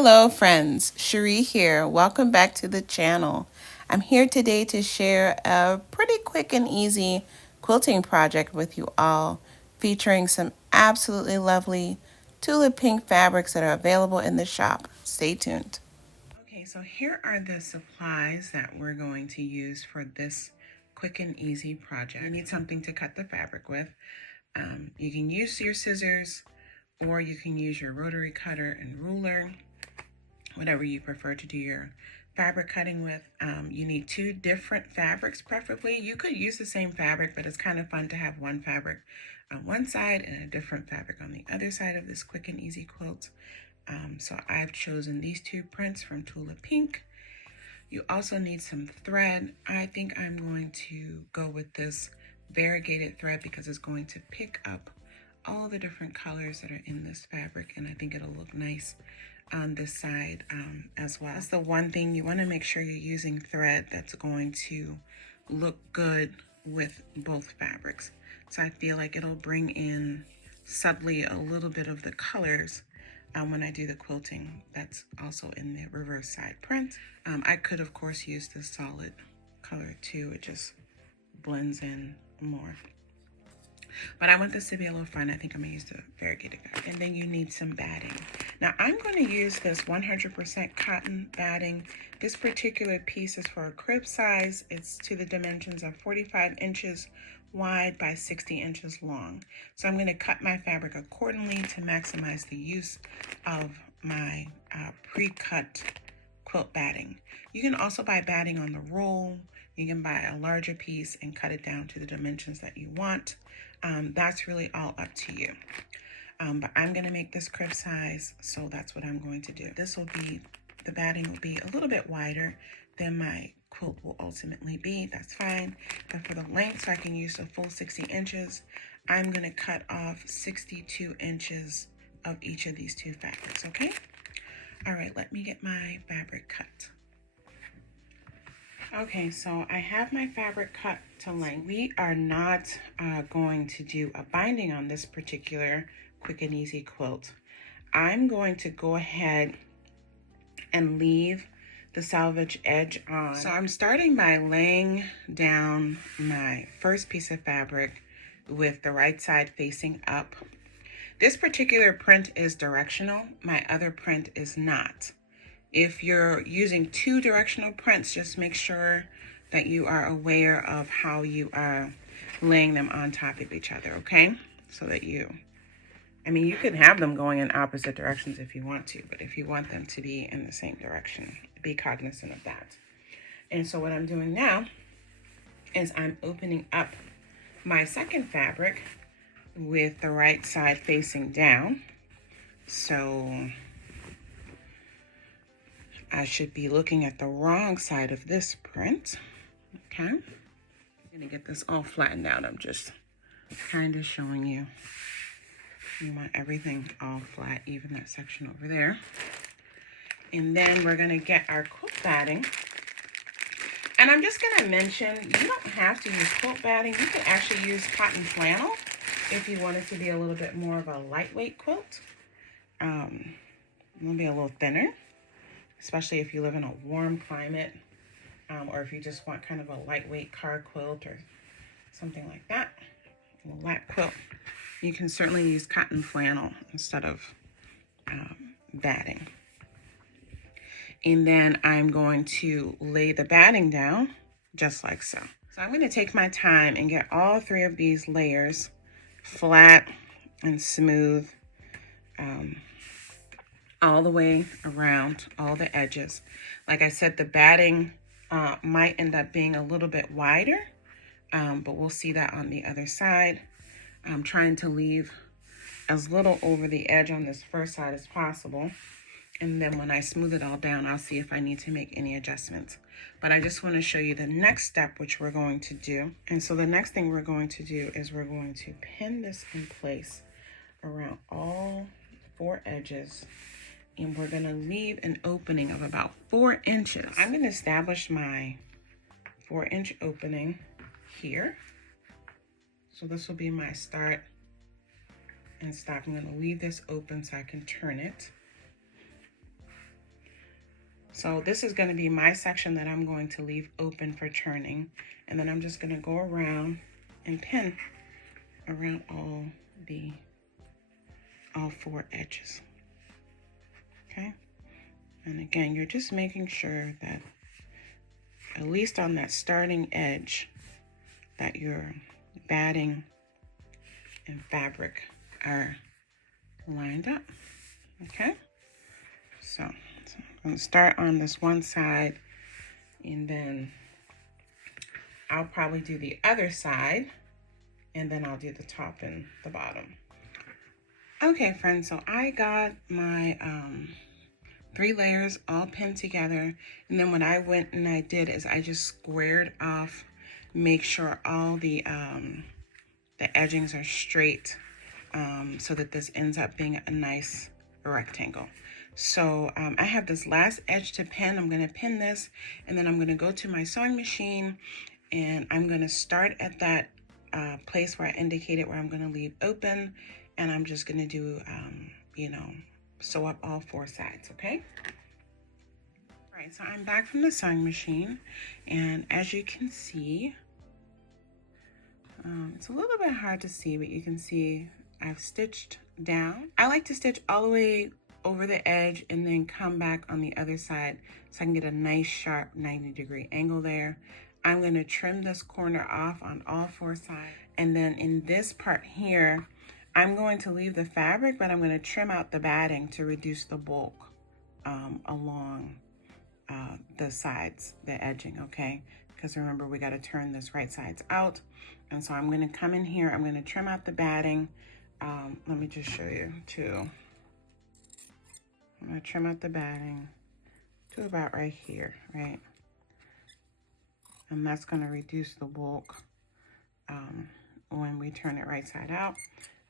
Hello friends, Cherie here. Welcome back to the channel. I'm here today to share a pretty quick and easy quilting project with you all, featuring some absolutely lovely Tula pink fabrics that are available in the shop. Stay tuned. Okay, so here are the supplies that we're going to use for this quick and easy project. You need something to cut the fabric with. You can use your scissors, or you can use your rotary cutter and ruler, whatever you prefer to do your fabric cutting with. You need two different fabrics preferably. You could use the same fabric, but it's kind of fun to have one fabric on one side and a different fabric on the other side of this quick and easy quilt. So I've chosen these two prints from Tula Pink. You also need some thread. I think I'm going to go with this variegated thread because it's going to pick up all the different colors that are in this fabric, and I think it'll look nice on this side as well. That's the one thing, you want to make sure you're using thread that's going to look good with both fabrics. So I feel like it'll bring in subtly a little bit of the colors when I do the quilting. That's also in the reverse side print. I could of course use the solid color too, it just blends in more. But I want this to be a little fun. I think I'm gonna use the variegated fabric. And then you need some batting. Now I'm gonna use this 100% cotton batting. This particular piece is for a crib size. It's to the dimensions of 45 inches wide by 60 inches long. So I'm gonna cut my fabric accordingly to maximize the use of my pre-cut quilt batting. You can also buy batting on the roll. You can buy a larger piece and cut it down to the dimensions that you want. That's really all up to you. But I'm gonna make this crib size, so that's what I'm going to do. This will be, the batting will be a little bit wider than my quilt will ultimately be. That's fine. But for the length, so I can use the full 60 inches, I'm gonna cut off 62 inches of each of these two fabrics, okay? All right, let me get my fabric cut. Okay, so I have my fabric cut to length. We are not going to do a binding on this particular quick and easy quilt. I'm going to go ahead and leave the selvage edge on. So I'm starting by laying down my first piece of fabric with the right side facing up. This particular print is directional. My other print is not. If you're using two directional prints, just make sure that you are aware of how you are laying them on top of each other, okay? So that you can have them going in opposite directions if you want to, but if you want them to be in the same direction, be cognizant of that. And so what I'm doing now is I'm opening up my second fabric with the right side facing down. So I should be looking at the wrong side of this print, okay? I'm gonna get this all flattened out. I'm just kind of showing you. You want everything all flat, even that section over there. And then we're gonna get our quilt batting. And I'm just gonna mention, you don't have to use quilt batting. You can actually use cotton flannel if you want it to be a little bit more of a lightweight quilt. It'll be a little thinner, especially if you live in a warm climate, or if you just want kind of a lightweight car quilt or something like that, a lap quilt. You can certainly use cotton flannel instead of batting. And then I'm going to lay the batting down just like so. So I'm going to take my time and get all three of these layers flat and smooth, all the way around all the edges. Like I said, the batting might end up being a little bit wider, but we'll see that on the other side. I'm trying to leave as little over the edge on this first side as possible. And then when I smooth it all down, I'll see if I need to make any adjustments. But I just want to show you the next step, which we're going to do. And so the next thing we're going to do is we're going to pin this in place around all four edges. And we're gonna leave an opening of about 4 inches. I'm gonna establish my 4-inch opening here. So this will be my start and stop. I'm gonna leave this open so I can turn it. So this is going to be my section that I'm going to leave open for turning. And then I'm just going to go around and pin around all 4 edges. Okay. And again, you're just making sure that at least on that starting edge that your batting and fabric are lined up. Okay. So I'm going to start on this one side, and then I'll probably do the other side, and then I'll do the top and the bottom. Okay, friends, so I got my 3 layers all pinned together, and then what I went and I did is I just squared off, make sure all the edgings are straight, so that this ends up being a nice rectangle. So I have this last edge to pin. I'm going to pin this, and then I'm going to go to my sewing machine, and I'm going to start at that place where I indicated where I'm going to leave open, and I'm just going to do, sew up all 4 sides, okay? All right, so I'm back from the sewing machine, and as you can see, it's a little bit hard to see, but you can see I've stitched down. I like to stitch all the way over the edge and then come back on the other side so I can get a nice sharp 90-degree angle there. I'm going to trim this corner off on all 4 sides, and then in this part here, I'm going to leave the fabric, but I'm going to trim out the batting to reduce the bulk along the sides, the edging, okay? Because remember, we got to turn this right sides out. And so I'm going to come in here, I'm going to trim out the batting. Let me just show you too. I'm going to trim out the batting to about right here, right? And that's going to reduce the bulk when we turn it right side out.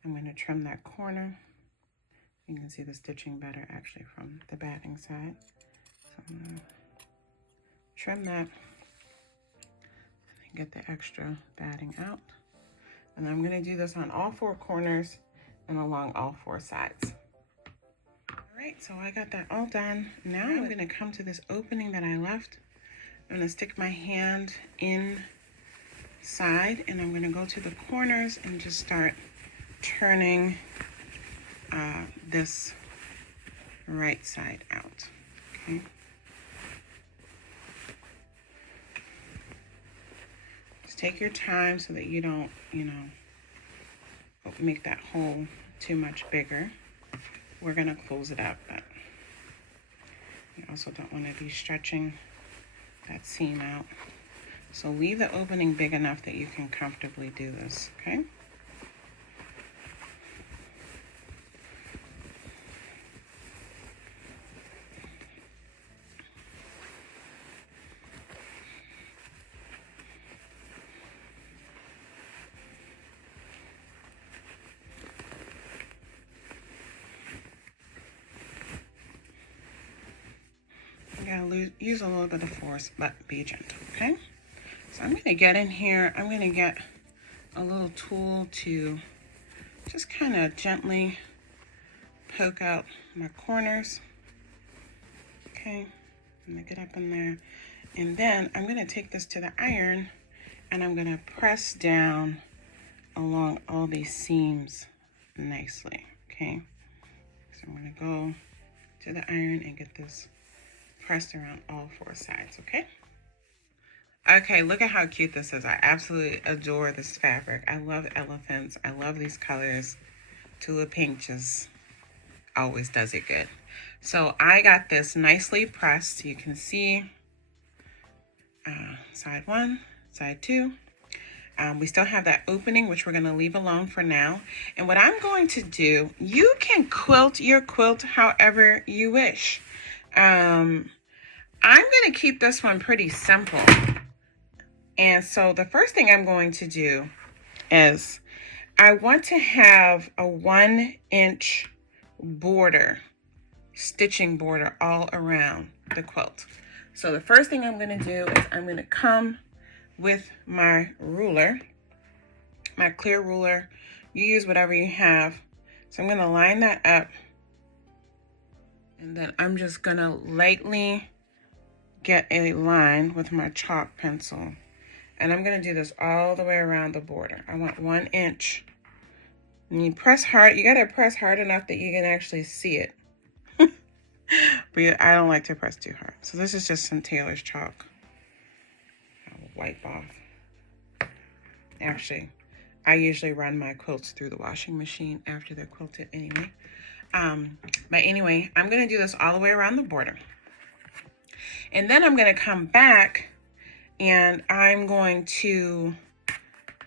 I'm going to trim that corner. You can see the stitching better actually from the batting side. So I'm going to trim that and get the extra batting out. And I'm going to do this on all 4 corners and along all 4 sides. All right, so I got that all done. Now I'm going to come to this opening that I left. I'm going to stick my hand inside, and I'm going to go to the corners and just start turning this right side out, okay? Just take your time so that you don't, make that hole too much bigger. We're gonna close it up, but you also don't want to be stretching that seam out. So leave the opening big enough that you can comfortably do this, okay? Use a little bit of force, but be gentle, okay? So I'm going to get in here. I'm going to get a little tool to just kind of gently poke out my corners. Okay, I'm going to get up in there. And then I'm going to take this to the iron, and I'm going to press down along all these seams nicely, okay? So I'm going to go to the iron and get this pressed around all 4 sides, okay? Okay, look at how cute this is. I absolutely adore this fabric. I love elephants. I love these colors. Tula pink just always does it good. So I got this nicely pressed. You can see side 1, side 2. We still have that opening, which we're going to leave alone for now. And what I'm going to do, you can quilt your quilt however you wish. I'm going to keep this one pretty simple. And so the first thing I'm going to do is I want to have a 1-inch border, stitching border all around the quilt. So the first thing I'm going to do is I'm going to come with my ruler, my clear ruler. You use whatever you have. So I'm going to line that up. And then I'm just going to lightly get a line with my chalk pencil, and I'm going to do this all the way around the border. I want 1 inch. And you press hard. You got to press hard enough that you can actually see it. But I don't like to press too hard. So this is just some Taylor's chalk. I'll wipe off. Actually, I usually run my quilts through the washing machine after they're quilted anyway. But anyway, I'm going to do this all the way around the border. And then I'm going to come back and I'm going to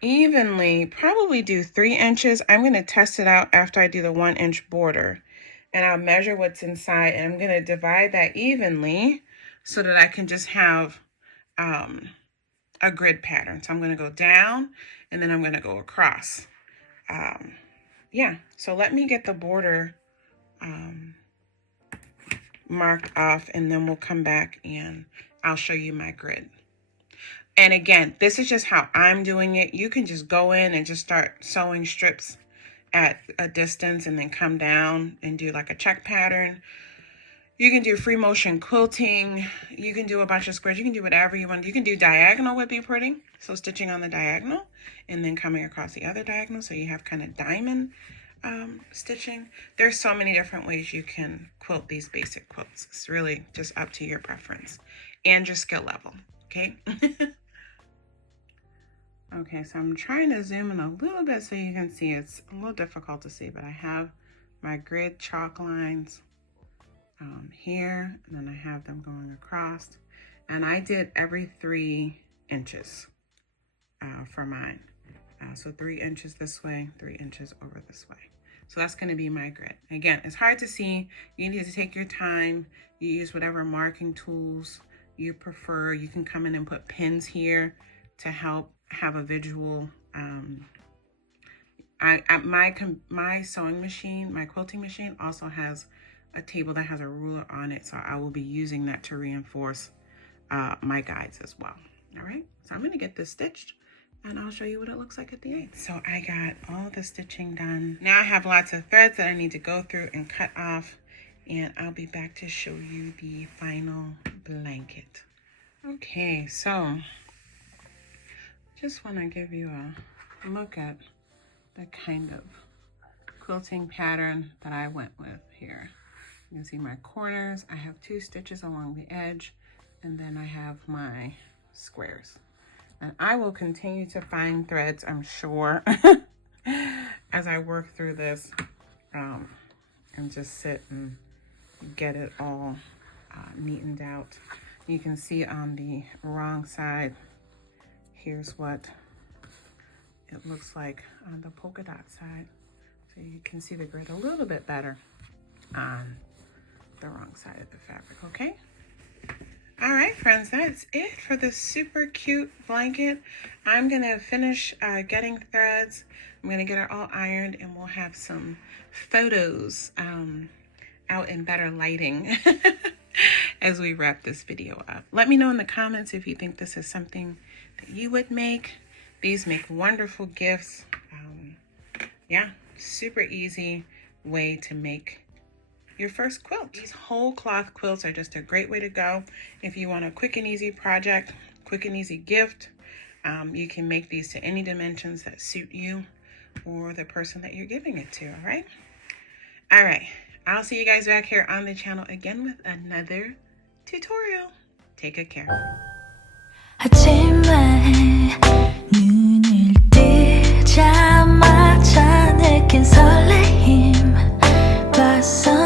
evenly probably do 3 inches. I'm going to test it out after I do the 1 inch border. And I'll measure what's inside, and I'm going to divide that evenly so that I can just have a grid pattern. So I'm going to go down and then I'm going to go across. Yeah, so let me get the border marked off, and then we'll come back and I'll show you my grid. And again, this is just how I'm doing it. You can just go in and just start sewing strips at a distance and then come down and do like a check pattern. You can do free motion quilting. You can do a bunch of squares. You can do whatever you want. You can do diagonal would be pretty. So stitching on the diagonal and then coming across the other diagonal. So you have kind of diamond stitching. There's so many different ways you can quilt these basic quilts. It's really just up to your preference and your skill level. Okay. Okay, so I'm trying to zoom in a little bit so you can see. It's a little difficult to see, but I have my grid chalk lines here, and then I have them going across. And I did every 3 inches for mine. So 3 inches this way, 3 inches over this way. So that's going to be my grid. Again, it's hard to see. You need to take your time. You use whatever marking tools you prefer. You can come in and put pins here to help have a visual. My sewing machine, my quilting machine also has a table that has a ruler on it, so I will be using that to reinforce my guides as well. All right, so I'm going to get this stitched and I'll show you what it looks like at the end. So I got all the stitching done. Now I have lots of threads that I need to go through and cut off, and I'll be back to show you the final blanket. Okay, so just want to give you a look at the kind of quilting pattern that I went with here. You can see my corners. I have 2 stitches along the edge, and then I have my squares. And I will continue to find threads, I'm sure, as I work through this and just sit and get it all neatened out. You can see on the wrong side, here's what it looks like on the polka dot side. So you can see the grid a little bit better on the wrong side of the fabric, okay? All right, friends, that's it for this super cute blanket. I'm gonna finish getting threads. I'm gonna get it all ironed, and we'll have some photos out in better lighting as we wrap this video up. Let me know in the comments if you think this is something that you would make. These make wonderful gifts. Yeah, super easy way to make your first quilt. These whole cloth quilts are just a great way to go if you want a quick and easy project, quick and easy gift. You can make these to any dimensions that suit you or the person that you're giving it to. All right, I'll see you guys back here on the channel again with another tutorial. Take good care. 아침에 눈을 뜨자마자 느낀 설레임 봤어.